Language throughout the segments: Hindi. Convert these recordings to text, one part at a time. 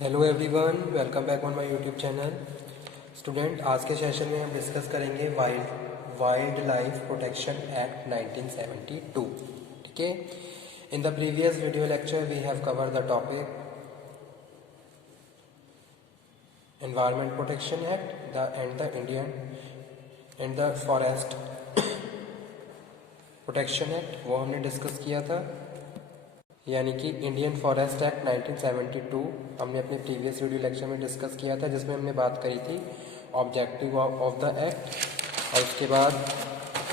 Hello everyone, welcome back on my YouTube channel. Student, आज के सेशन में हम डिस्कस करेंगे वाइल्ड लाइफ प्रोटेक्शन एक्ट 1972। ठीक है। In the previous video lecture we have cover the topic environment protection act the Indian and the forest protection act, वो हमने डिस्कस किया था। यानी कि इंडियन फॉरेस्ट एक्ट 1972 हमने अपने प्रीवियस वीडियो लेक्चर में डिस्कस किया था, जिसमें हमने बात करी थी ऑब्जेक्टिव ऑफ द एक्ट, और उसके बाद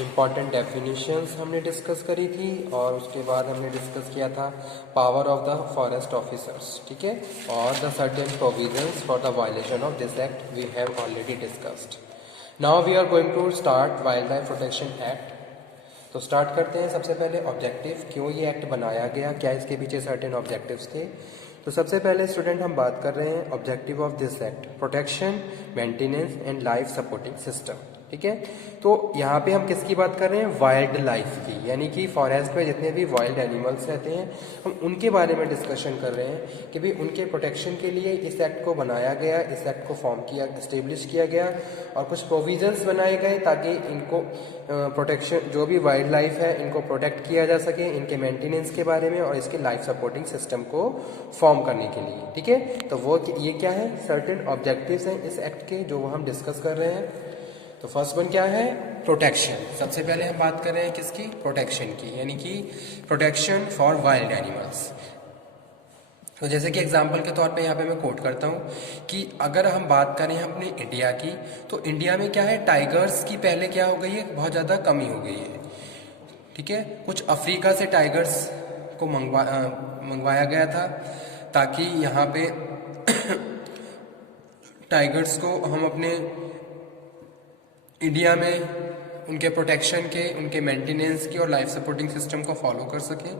इम्पॉर्टेंट डेफिनेशंस हमने डिस्कस करी थी, और उसके बाद हमने डिस्कस किया था power of the forest officers. ठीक है। और the certain provisions for the violation of this act we have already discussed. Now we are going to start wildlife protection act. तो स्टार्ट करते हैं। सबसे पहले ऑब्जेक्टिव, क्यों ये एक्ट बनाया गया, क्या इसके पीछे सर्टेन ऑब्जेक्टिव्स थे। तो सबसे पहले स्टूडेंट हम बात कर रहे हैं objective of this act, protection, maintenance and life supporting system. ठीक है। तो यहाँ पे हम किसकी बात कर रहे हैं, वाइल्ड लाइफ की, यानी कि फॉरेस्ट में जितने भी वाइल्ड एनिमल्स रहते हैं हम उनके बारे में डिस्कशन कर रहे हैं कि भाई उनके प्रोटेक्शन के लिए इस एक्ट को बनाया गया, इस एक्ट को फॉर्म किया, एस्टेब्लिश किया गया, और कुछ प्रोविजंस बनाए गए ताकि इनको प्रोटेक्शन, जो भी वाइल्ड लाइफ है इनको प्रोटेक्ट किया जा सके, इनके मेंटेनेंस के बारे में और इसके लाइफ सपोर्टिंग सिस्टम को फॉर्म करने के लिए। ठीक है। तो वो ये क्या है, सर्टेन ऑब्जेक्टिव्स हैं इस एक्ट के जो हम डिस्कस कर रहे हैं। तो फर्स्ट वन क्या है, प्रोटेक्शन। सबसे पहले हम बात कर रहे हैं किसकी, प्रोटेक्शन की, यानी कि प्रोटेक्शन फॉर वाइल्ड एनिमल्स। तो जैसे कि एग्जांपल के तौर पे यहाँ पे मैं कोट करता हूँ कि अगर हम बात करें अपने इंडिया की, तो इंडिया में क्या है, टाइगर्स की पहले क्या हो गई है, बहुत ज़्यादा कमी हो गई है। ठीक है। कुछ अफ्रीका से टाइगर्स को मंगवाया गया था ताकि यहाँ पे टाइगर्स को हम अपने इंडिया में उनके प्रोटेक्शन के, उनके मेंटेनेंस की और लाइफ सपोर्टिंग सिस्टम को फॉलो कर सकें।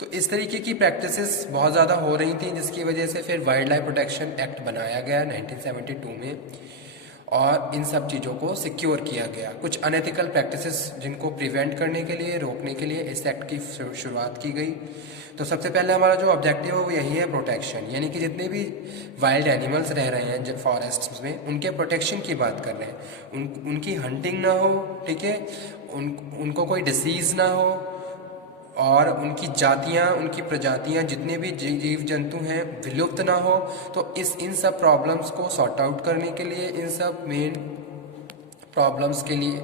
तो इस तरीके की प्रैक्टिसेस बहुत ज़्यादा हो रही थी, जिसकी वजह से फिर वाइल्ड लाइफ प्रोटेक्शन एक्ट बनाया गया 1972 में, और इन सब चीज़ों को सिक्योर किया गया। कुछ अनएथिकल प्रैक्टिसेस जिनको प्रिवेंट करने के लिए, रोकने के लिए इस एक्ट की शुरुआत की गई। तो सबसे पहले हमारा जो ऑब्जेक्टिव है वो यही है, प्रोटेक्शन, यानी कि जितने भी वाइल्ड एनिमल्स रह रहे हैं फॉरेस्ट में उनके प्रोटेक्शन की बात कर रहे हैं। उनकी हंटिंग ना हो, ठीक है, उनको कोई डिसीज़ ना हो, और उनकी जातियाँ, उनकी प्रजातियाँ, जितने भी जीव जंतु हैं विलुप्त ना हो। तो इन सब प्रॉब्लम्स को सॉर्ट आउट करने के लिए, इन सब मेन प्रॉब्लम्स के लिए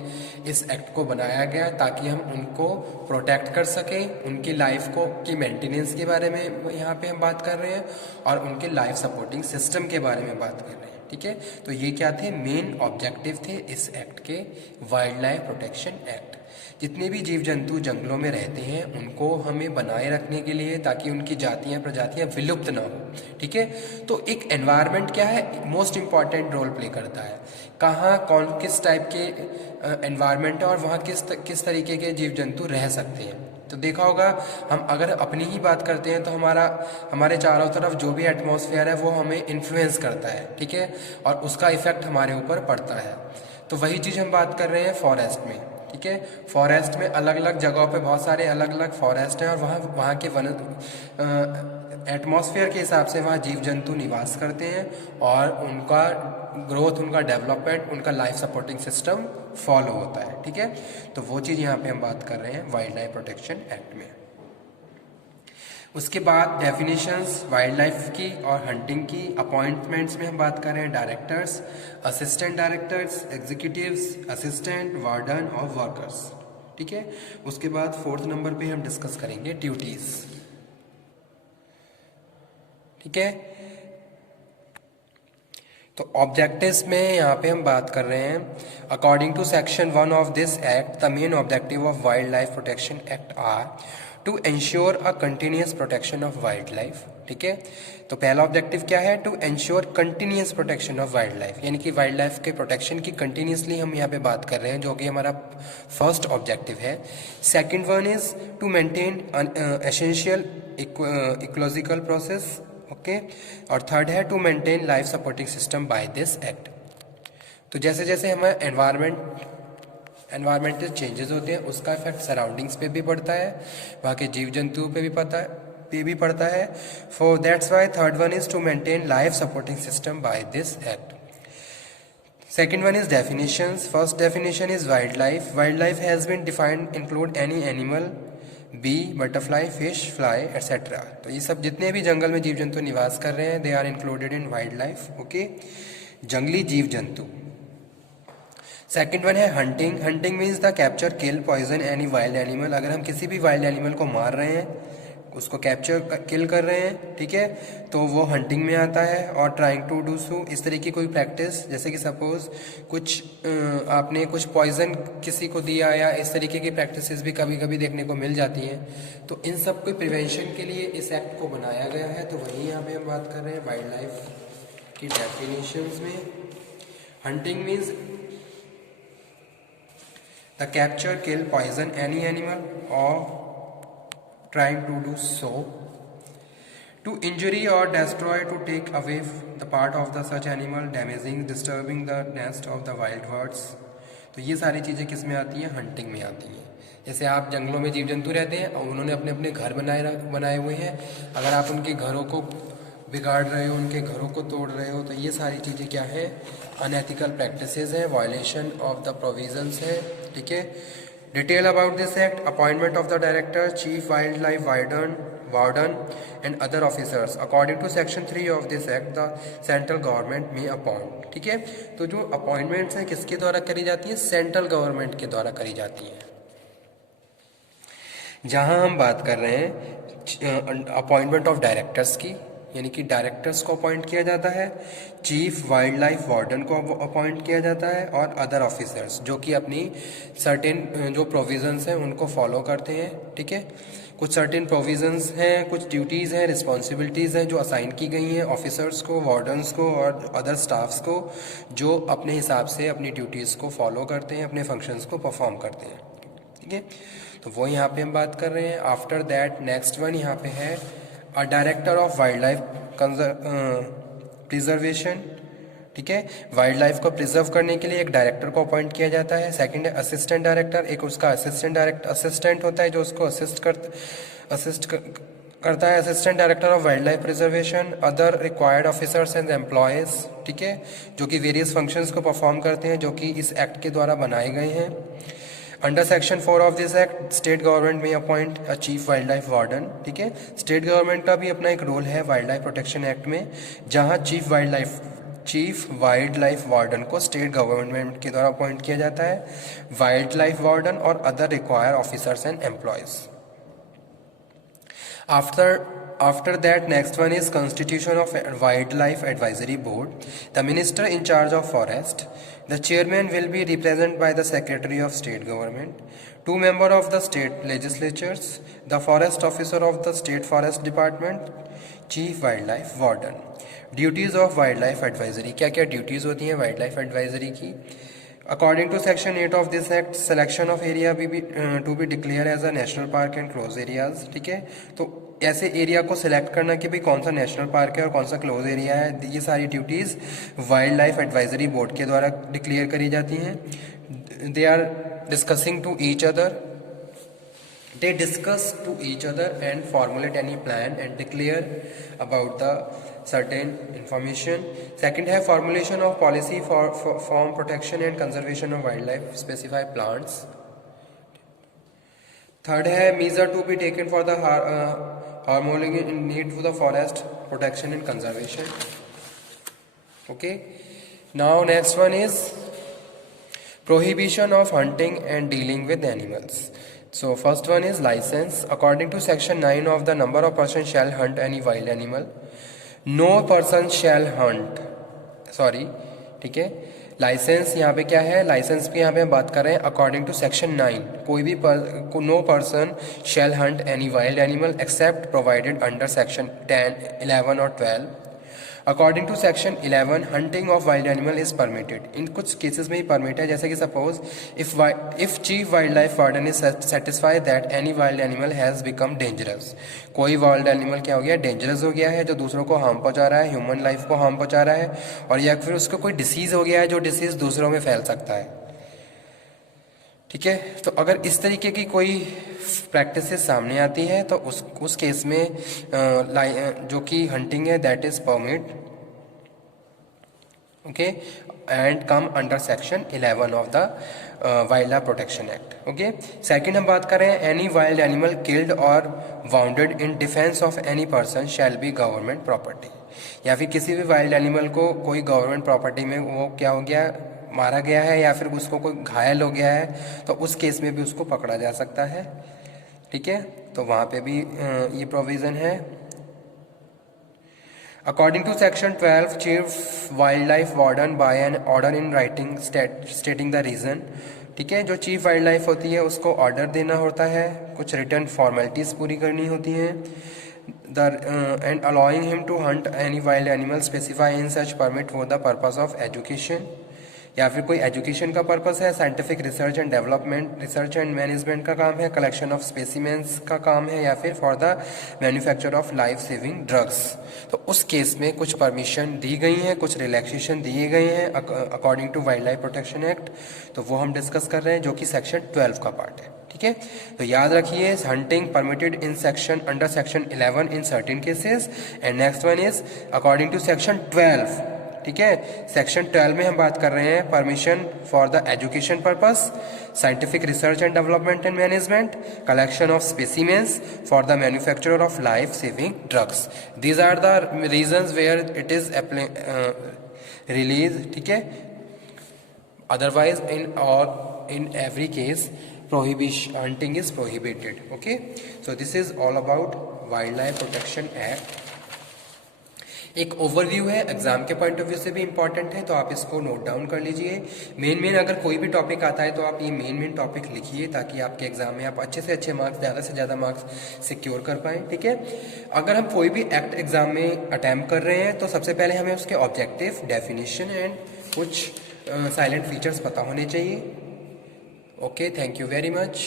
इस एक्ट को बनाया गया ताकि हम उनको प्रोटेक्ट कर सकें, उनकी लाइफ को की मेंटेनेंस के बारे में यहाँ पे हम बात कर रहे हैं, और उनके लाइफ सपोर्टिंग सिस्टम के बारे में बात कर रहे हैं। ठीक है। तो ये क्या थे, मेन ऑब्जेक्टिव थे इस एक्ट के, वाइल्ड लाइफ प्रोटेक्शन एक्ट। जितने भी जीव जंतु जंगलों में रहते हैं उनको हमें बनाए रखने के लिए ताकि उनकी जातियाँ, प्रजातियाँ विलुप्त ना हो। ठीक है। तो एक एनवायरनमेंट क्या है, मोस्ट इम्पॉर्टेंट रोल प्ले करता है। कहाँ कौन किस टाइप के एनवायरनमेंट है और वहाँ किस तरीके के जीव जंतु रह सकते हैं। तो देखा होगा, हम अगर अपनी ही बात करते हैं तो हमारे चारों तरफ जो भी एटमॉस्फेयर है वो हमें इन्फ्लुएंस करता है। ठीक है। और उसका इफेक्ट हमारे ऊपर पड़ता है। तो वही चीज़ हम बात कर रहे हैं फॉरेस्ट में। ठीक है। फॉरेस्ट में अलग अलग जगहों पे बहुत सारे अलग अलग फॉरेस्ट हैं, और वहाँ के एटमॉस्फेयर के हिसाब से वहाँ जीव जंतु निवास करते हैं, और उनका ग्रोथ, उनका डेवलपमेंट, उनका लाइफ सपोर्टिंग सिस्टम फॉलो होता है। ठीक है। तो वो चीज़ यहाँ पे हम बात कर रहे हैं वाइल्ड लाइफ प्रोटेक्शन एक्ट में। उसके बाद डेफिनेशंस वाइल्ड लाइफ की और हंटिंग की। अपॉइंटमेंट्स में हम बात कर रहे हैं directors, assistant directors, executives, assistant, warden और वर्कर्स। ठीक है। उसके बाद 4th नंबर पे हम डिस्कस करेंगे ड्यूटीज। ठीक है। तो ऑब्जेक्टिव्स में यहाँ पे हम बात कर रहे हैं, according to section 1 of this act the main objective of wildlife protection act are to ensure a continuous protection of wildlife. ठीक है। तो पहला ऑब्जेक्टिव क्या है, to ensure continuous protection of wildlife, यानी कि वाइल्ड लाइफ के प्रोटेक्शन की कंटिन्यूसली हम यहाँ पे बात कर रहे हैं, जो कि हमारा फर्स्ट ऑब्जेक्टिव है। Second one is to maintain essential ecological process. Okay. और थर्ड है to maintain life supporting system by this act. तो जैसे जैसे हमारे एनवायरमेंटल चेंजेस होते हैं उसका इफेक्ट सराउंडिंग्स पे भी पड़ता है, वहाँ के जीव जंतुओं पे पे भी पड़ता है। For that's why third one is to maintain life supporting system by this act. Second one is definitions. First definition is wildlife. Wildlife has been defined include any animal, bee, butterfly, fish, fly, etc. तो ये सब जितने भी जंगल में जीव जंतु निवास कर रहे हैं they are included in wildlife. Okay, जंगली जीव जंतु। सेकेंड वन है hunting. Hunting means the capture, kill, poison any wild animal. अगर हम किसी भी वाइल्ड एनिमल को मार रहे हैं, उसको कैप्चर किल कर रहे हैं, ठीक है, तो वो हंटिंग में आता है। और ट्राइंग टू डू सो, इस तरह की कोई प्रैक्टिस, जैसे कि सपोज कुछ आपने कुछ पॉइजन किसी को दिया या इस तरीके की प्रैक्टिसेस भी कभी कभी देखने को मिल जाती हैं। तो इन सब के प्रिवेंशन के लिए इस एक्ट को बनाया गया है। तो वही यहाँ पे हम बात कर रहे हैं वाइल्ड लाइफ की डेफिनेशंस में। Hunting means the capture, kill, poison any animal और trying to do so, to injury or destroy, to take away the part of the such animal, damaging, disturbing the nest of the wild birds। तो ये सारी चीज़ें किस में आती हैं? हंटिंग में आती हैं। जैसे आप जंगलों में जीव जंतु रहते हैं और उन्होंने अपने अपने घर बनाए हुए हैं, अगर आप उनके घरों को बिगाड़ रहे हो, उनके घरों को तोड़ रहे हो, तो ये सारी चीज़ें क्या है? अनएथिकल प्रैक्टिसेस हैं, वायलेशन ऑफ द प्रोविजंस है, ठीक है। Detail about this act: appointment of the director, chief wildlife warden and other officers. According to section 3 of this act, the central government may appoint। ठीक है, तो जो अपॉइंटमेंट्स हैं किसके द्वारा करी जाती है? सेंट्रल गवर्नमेंट के द्वारा करी जाती है। जहां हम बात कर रहे हैं अपॉइंटमेंट ऑफ डायरेक्टर्स की, यानी कि डायरेक्टर्स को अपॉइंट किया जाता है, चीफ वाइल्ड वार्डन को अपॉइंट किया जाता है, और अदर ऑफिसर्स जो कि अपनी सर्टेन जो प्रोविजंस हैं उनको फॉलो करते हैं, ठीक है। कुछ सर्टेन प्रोविजंस हैं, कुछ ड्यूटीज़ हैं, रिस्पॉन्सिबिलिटीज़ हैं जो असाइन की गई हैं ऑफिसर्स को, वार्डन्स को और अदर स्टाफ्स को, जो अपने हिसाब से अपनी ड्यूटीज़ को फॉलो करते हैं, अपने फंक्शंस को परफॉर्म करते हैं, ठीक है। तो वो यहाँ पे हम बात कर रहे हैं। आफ्टर दैट नेक्स्ट वन यहाँ पे है director of wild life preservation, ठीक है। वाइल्ड लाइफ को प्रिजर्व करने के लिए एक डायरेक्टर को अपॉइंट किया जाता है। सेकंड है असिस्टेंट डायरेक्टर, एक उसका असिस्टेंट होता है जो उसको असिस्ट करता है, assistant director of wild life preservation. Other required officers and employees, ठीक है, जो कि वेरियस फंक्शंस को परफॉर्म करते हैं, जो कि इस एक्ट के द्वारा बनाए गए हैं। Under section 4 of this act, state government may appoint a chief wild life warden, ठीक है। स्टेट गवर्नमेंट का भी अपना एक रोल है वाइल्ड लाइफ प्रोटेक्शन एक्ट में, जहां चीफ वाइल्ड लाइफ वार्डन को स्टेट गवर्नमेंट के द्वारा अपॉइंट किया जाता है। वाइल्ड लाइफ वार्डन और other required officers and employees. After that, next one is constitution of wildlife advisory board. The minister in charge of forest. The chairman will be represented by the secretary of state government. 2 members of the state legislatures. The forest officer of the state forest department. Chief wildlife warden. Duties of wildlife advisory. क्या क्या ड्यूटीज होती हैं wildlife advisory की? According to section 8 of this act, selection of area to be declared as a national park and close areas, ठीक है। तो ऐसे एरिया को सिलेक्ट करना कि भाई कौन सा नेशनल पार्क है और कौन सा क्लोज एरिया है, ये सारी duties wildlife advisory board के द्वारा डिक्लेयर करी जाती हैं। They are discussing to each other, they discuss to each other and formulate any plan and declare about the certain information. Second है formulation of policy for protection and conservation of wildlife specified plants. Third है measure to be taken for the harmonic need for the forest protection and conservation. Okay, now next one is prohibition of hunting and dealing with animals. So first one is license. According to section 9 of the number of persons shall hunt any wild animal. No person shall hunt. Sorry, ठीक है। लाइसेंस यहाँ पे क्या है? लाइसेंस पे यहाँ पे हम बात कर रहे हैं अकॉर्डिंग टू सेक्शन 9। कोई भी no person shall hunt any wild animal except provided under section 10, 11 और 12। According to section 11 hunting of wild animal is permitted. इन कुछ केसेस में ही परमिट है, जैसे कि suppose if chief wild life warden is satisfied that any wild animal has become dangerous. कोई वाइल्ड एनिमल क्या हो गया? डेंजरस हो गया है, जो दूसरों को हार्म पहुंचा रहा है, ह्यूमन लाइफ को हार्म पहुंचा रहा है, और या फिर उसको कोई डिसीज़ हो गया है जो डिसीज़ दूसरों में फैल सकता है, ठीक है। तो अगर इस तरीके की कोई प्रैक्टिसेस सामने आती है तो उस केस में जो कि हंटिंग है that is permit, okay, and come under section 11 of the wild life protection act. Okay, second हम बात कर रहे हैं एनी वाइल्ड एनिमल किल्ड और bounded in defence of any person shall be government property. या फिर किसी भी वाइल्ड एनिमल को कोई गवर्नमेंट प्रॉपर्टी में वो क्या हो गया, मारा गया है या फिर उसको कोई घायल हो गया है, तो उस केस में भी उसको पकड़ा जा सकता है। ठीक है, तो वहाँ पे भी ये प्रोविज़न है। According to Section 12, Chief Wildlife Warden by an order in writing stating the reason, ठीक है, जो चीफ वाइल्ड लाइफ होती है उसको ऑर्डर देना होता है, कुछ रिटर्न फॉर्मेलिटीज पूरी करनी होती हैं, and allowing him to hunt any wild animal specified in such permit for the purpose of education, या फिर कोई एजुकेशन का पर्पस है, scientific research and development, research and management का काम है, कलेक्शन ऑफ स्पेसिमेंस का काम है, या फिर for the manufacture of life saving drugs. तो उस केस में कुछ परमिशन दी गई हैं, कुछ रिलैक्सेशन दिए गए हैं according to wildlife protection act. तो वो हम डिस्कस कर रहे हैं जो कि सेक्शन 12 का पार्ट है। ठीक है, तो याद रखिए hunting permitted in section under section 11 in certain cases, and next one is according to section 12। ठीक है, सेक्शन 12 में हम बात कर रहे हैं permission for the education purpose, scientific research and development and management, collection of specimens for the manufacture of life saving drugs. These are the reasons where it is release. ठीक है, otherwise in every case prohibition hunting is prohibited. Okay, so this is all about wildlife protection act. एक ओवरव्यू है, एग्जाम के पॉइंट ऑफ व्यू से भी इंपॉर्टेंट है, तो आप इसको नोट डाउन कर लीजिए। मेन अगर कोई भी टॉपिक आता है तो आप ये मेन टॉपिक लिखिए ताकि आपके एग्जाम में आप अच्छे से अच्छे मार्क्स, ज़्यादा से ज़्यादा मार्क्स सिक्योर कर पाएँ। ठीक है, अगर हम कोई भी एक्ट एग्जाम में अटैम्प्ट कर रहे हैं तो सबसे पहले हमें उसके ऑब्जेक्टिव, डेफिनेशन एंड कुछ साइलेंट फीचर्स पता होने चाहिए। Okay, thank you very much.